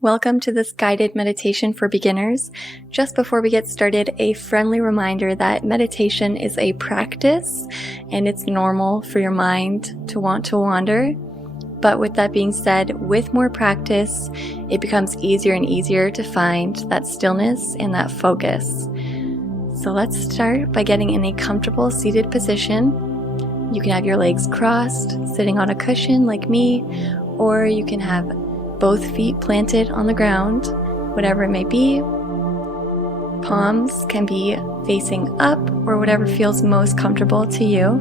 Welcome to this guided meditation for beginners. Just before we get started, a friendly reminder that meditation is a practice and it's normal for your mind to want to wander. But with that being said, with more practice, it becomes easier and easier to find that stillness and that focus. So let's start by getting in a comfortable seated position. You can have your legs crossed, sitting on a cushion like me, or you can have both feet planted on the ground, whatever it may be. Palms can be facing up or whatever feels most comfortable to you.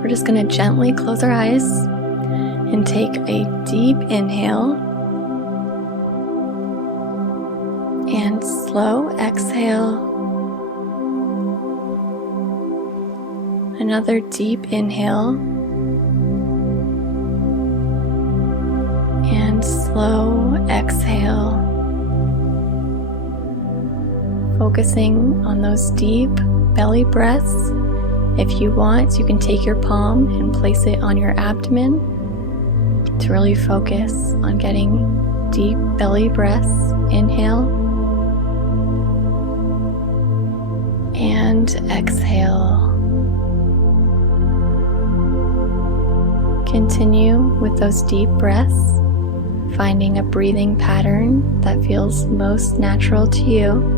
We're just going to gently close our eyes and take a deep inhale and slow exhale. Another deep inhale and slow exhale, focusing on those deep belly breaths. If you want, you can take your palm and place it on your abdomen to really focus on getting deep belly breaths. Inhale and exhale. Continue with those deep breaths, finding a breathing pattern that feels most natural to you.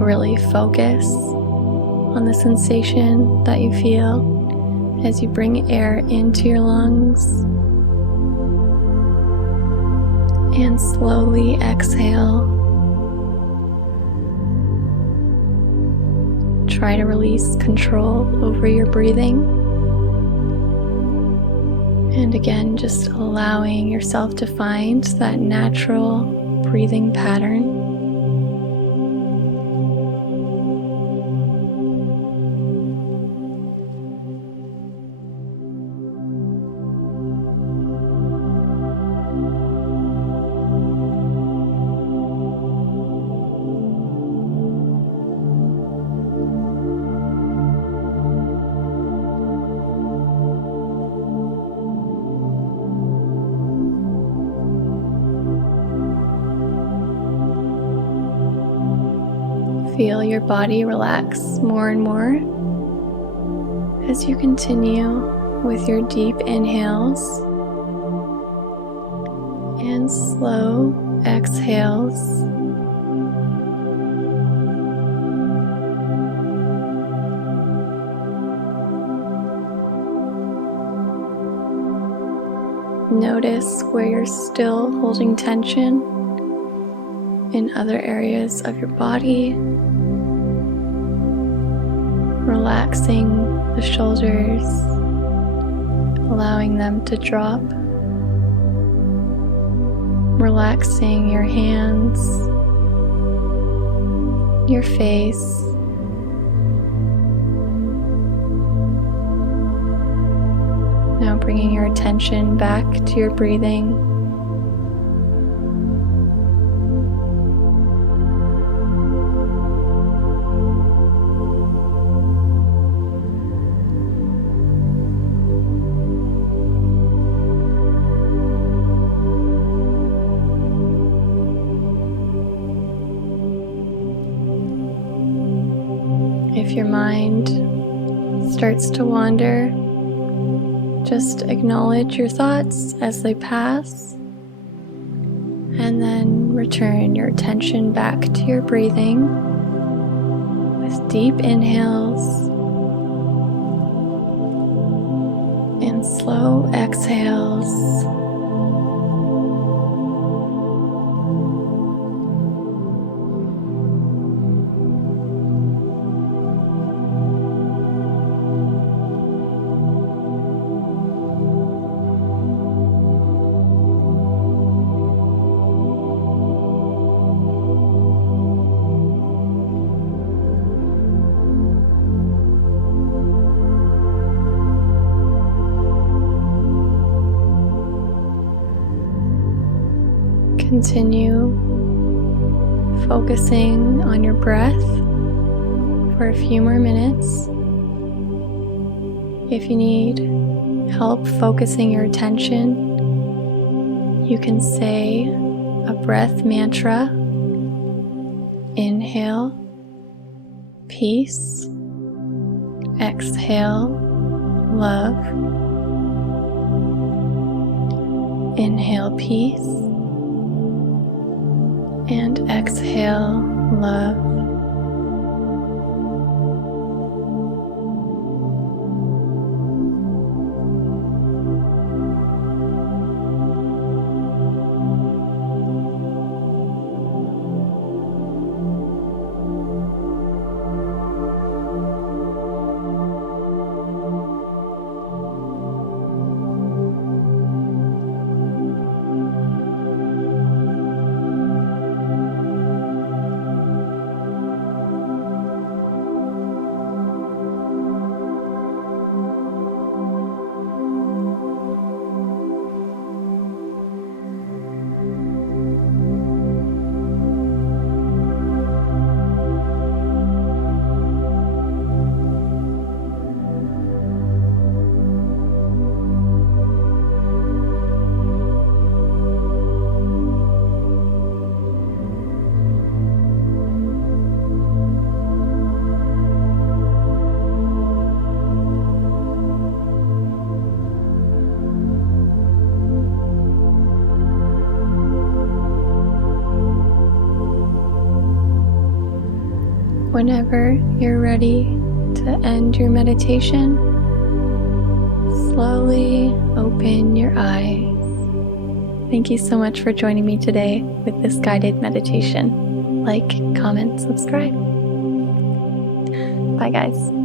Really focus on the sensation that you feel as you bring air into your lungs and slowly exhale. Try to release control over your breathing. And again, just allowing yourself to find that natural breathing pattern. Feel your body relax more and more as you continue with your deep inhales and slow exhales. Notice where you're still holding tension in other areas of your body. Relaxing the shoulders, allowing them to drop. Relaxing your hands, your face. Now bringing your attention back to your breathing. If your mind starts to wander, just acknowledge your thoughts as they pass, and then return your attention back to your breathing with deep inhales and slow exhales. Continue focusing on your breath for a few more minutes. If you need help focusing your attention, you can say a breath mantra. Inhale, peace. Exhale, love. Inhale, peace. And exhale, love. Whenever you're ready to end your meditation, slowly open your eyes. Thank you so much for joining me today with this guided meditation. Like, comment, subscribe. Bye, guys.